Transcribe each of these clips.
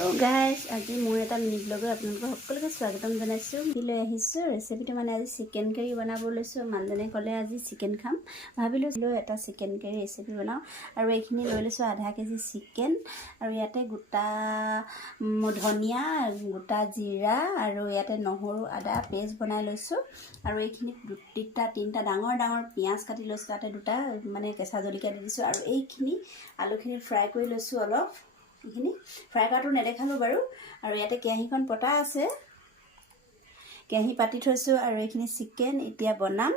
Hello' guys, আজি মোৰ এটা মিনি ব্লগত আপোনালোকক সকলোকে স্বাগতম জনাইছোঁ। লৈ আহিছোঁ ৰেচিপিটো মানে আজি চিকেন কাৰী বনাব লৈছোঁ। মানুহজনে ক'লে আজি চিকেন খাম, ভাবিলোঁ এটা চিকেন কাৰী ৰেচিপি বনাওঁ। আৰু এইখিনি লৈ লৈছোঁ আধা কেজি চিকেন, আৰু ইয়াতে গোটা ধনিয়া, গোটা জিৰা, আৰু ইয়াতে নহৰু আদা পেষ্ট বনাই লৈছোঁ। আৰু এইখিনিত তিনিটা ডাঙৰ ডাঙৰ পিঁয়াজ কাটি লৈছোঁ, তাতে দুটা মানে কেঁচা জলকীয়া দি দিছোঁ। আৰু এইখিনি আলুখিনি ফ্ৰাই কৰি লৈছোঁ অলপ। এইখিনি ফ্ৰাই কৰাটো নেদেখালোঁ বাৰু। আৰু ইয়াতে কেৰাহীখন পতা আছে, কেৰাহী পাতি থৈছোঁ। আৰু এইখিনি চিকেন এতিয়া বনাম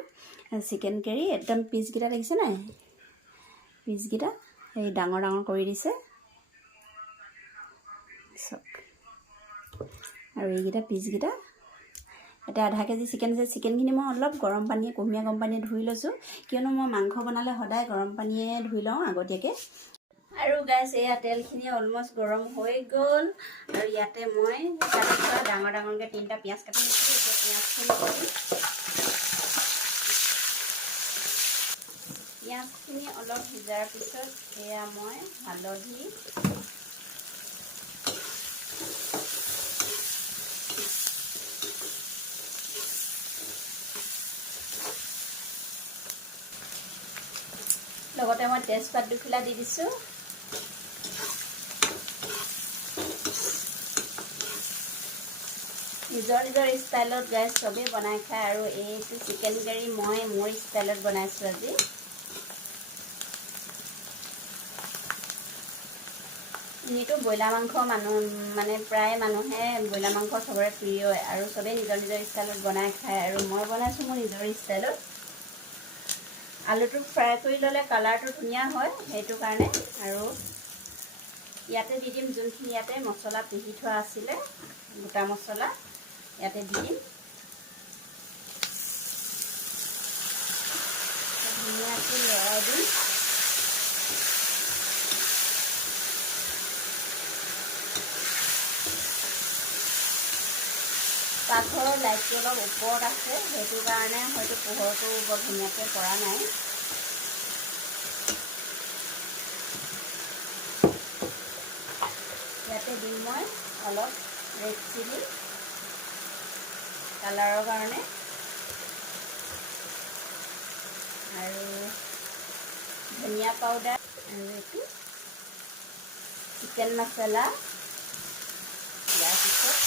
চিকেন কাৰী। একদম পিচকেইটা দেখিছে নাই, পিচকেইটা এই ডাঙৰ ডাঙৰ কৰি দিছে চব। আৰু এইকেইটা পিচকেইটা এতিয়া আধা কেজি চিকেন আছে। চিকেনখিনি মই অলপ গৰম পানীয়ে কুহুমীয়া গৰম পানীয়ে ধুই লৈছোঁ, কিয়নো মই মাংস বনালে সদায় গৰম পানীয়ে ধুই লওঁ আগতীয়াকৈ। আৰু গাইছ, এয়া তেলখিনি অলমষ্ট গৰম হৈ গ'ল। আৰু ইয়াতে মই কাটি থোৱা ডাঙৰ ডাঙৰকৈ তিনিটা পিঁয়াজ কাটি দিছোঁ। এতিয়া পিঁয়াজখিনি অলপ সিজাৰ পিছত এয়া মই হালধি, লগতে মই তেজপাত দুখিলা দি দিছোঁ। নিজৰ নিজৰ ষ্টাইলত গাইজ চবেই বনাই খায়, আৰু এইটো চিকেন কাৰী মই মোৰ ষ্টাইলত বনাইছোঁ আজি। এনেইতো ব্ৰইলাৰ মাংস মানে প্ৰায় মানুহে ব্ৰইলাৰ মাংস চবৰে প্ৰিয়, আৰু চবেই নিজৰ নিজৰ ষ্টাইলত বনাই খায়। আৰু মই বনাইছোঁ মোৰ নিজৰ ষ্টাইলত। আলুটো ফ্ৰাই কৰি ল'লে কালাৰটো ধুনীয়া হয়, সেইটো কাৰণে। আৰু ইয়াতে দি দিম যোনখিনি ইয়াতে মছলা পিহি থোৱা আছিলে, গোটা মছলা ইয়াতে দি দিম। ধুনীয়াকৈ লৰাই দিম। পাকঘৰৰ লাইটটো অলপ ওপৰত আছে, সেইটো কাৰণে হয়তো পোহৰটো বৰ ধুনীয়াকৈ পৰা নাই। ইয়াতে দিম মই অলপ ৰেড চিলি কালাৰৰ কাৰণে, আৰু ধনিয়া পাউডাৰ, আৰু এইটো চিকেন মছলা দিয়াৰ পিছত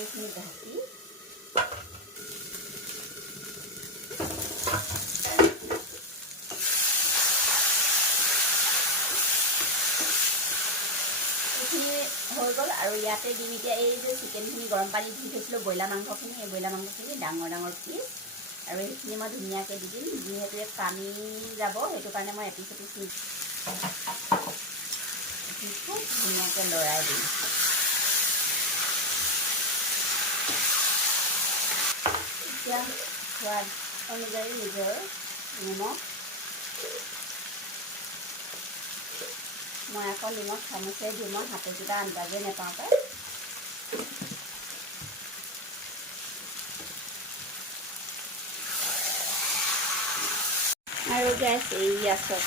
এইখিনি ঢাকি হৈ গ'ল। আৰু ইয়াতে দিম এতিয়া এই যে চিকেনখিনি গৰম পানী দি থৈছিলোঁ, ব্ৰইলাৰ মাংসখিনি, এই ব্ৰইলাৰ মাংসখিনি ডাঙৰ ডাঙৰ পিচ। আৰু এইখিনি মই ধুনীয়াকৈ দি দিম, যিহেতু পানী যাব, সেইটো কাৰণে মই এপিচ এপিচ খুব ধুনীয়াকৈ লৰাই দিম। এতিয়া সোৱাদ অনুযায়ী নিজৰ নিমখ, মই আকৌ নিমখ চামুচে দিওঁ, মই হাতেকেইটা আন্দাজে নেপাওঁ পায়। আৰু গাইছ, এই আচত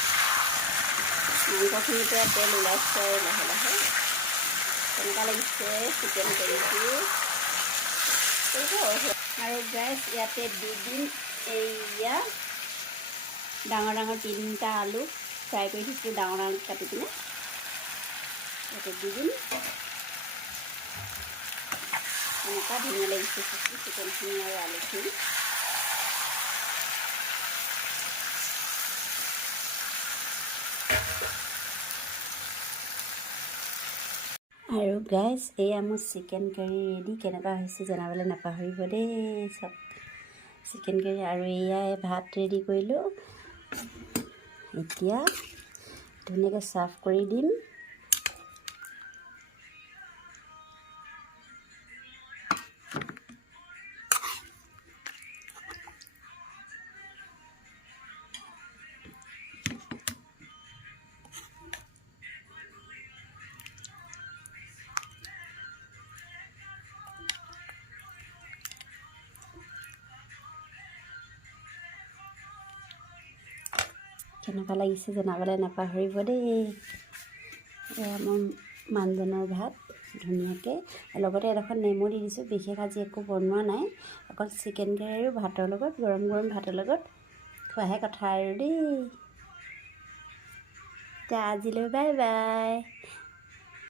মাংসখিনিতে তেল ওলাইছে আৰু লাহে লাহে কেনেকুৱা লাগিছে চিকেন কাৰীটো। আৰু গাইছ, ইয়াতে দি দিম এইয়া ডাঙৰ ডাঙৰ তিনিটা আলু ফ্ৰাই কৰি থৈছিলোঁ, ডাঙৰ ডাঙৰ কাটি পিনে ইয়াতে দি দিম। এনেকুৱা ধুনীয়া লাগিছে চিকেনখিনি আৰু আলুখিনি। আৰু গাইছ, এয়া মোৰ চিকেন কাৰী ৰেডি। কেনেকুৱা হৈছে জনাবলৈ নাপাহৰিব দেই চব চিকেন কাৰী। আৰু এয়াই ভাত ৰেডি কৰিলোঁ, এতিয়া ধুনীয়াকৈ চাৰ্ভ কৰি দিম। কেনেকুৱা লাগিছে জনাবলৈ নাপাহৰিব দেই। এয়া মোৰ মানুহজনৰ ভাত ধুনীয়াকৈ, লগতে এডোখৰ নেমু দি দিছোঁ। বিশেষ আজি একো বনোৱা নাই, অকল চিকেন কাৰী আৰু ভাতৰ লগত, গৰম গৰম ভাতৰ লগত খোৱাহে কথা আৰু দেই। এতিয়া আজিলৈ বাই বাই।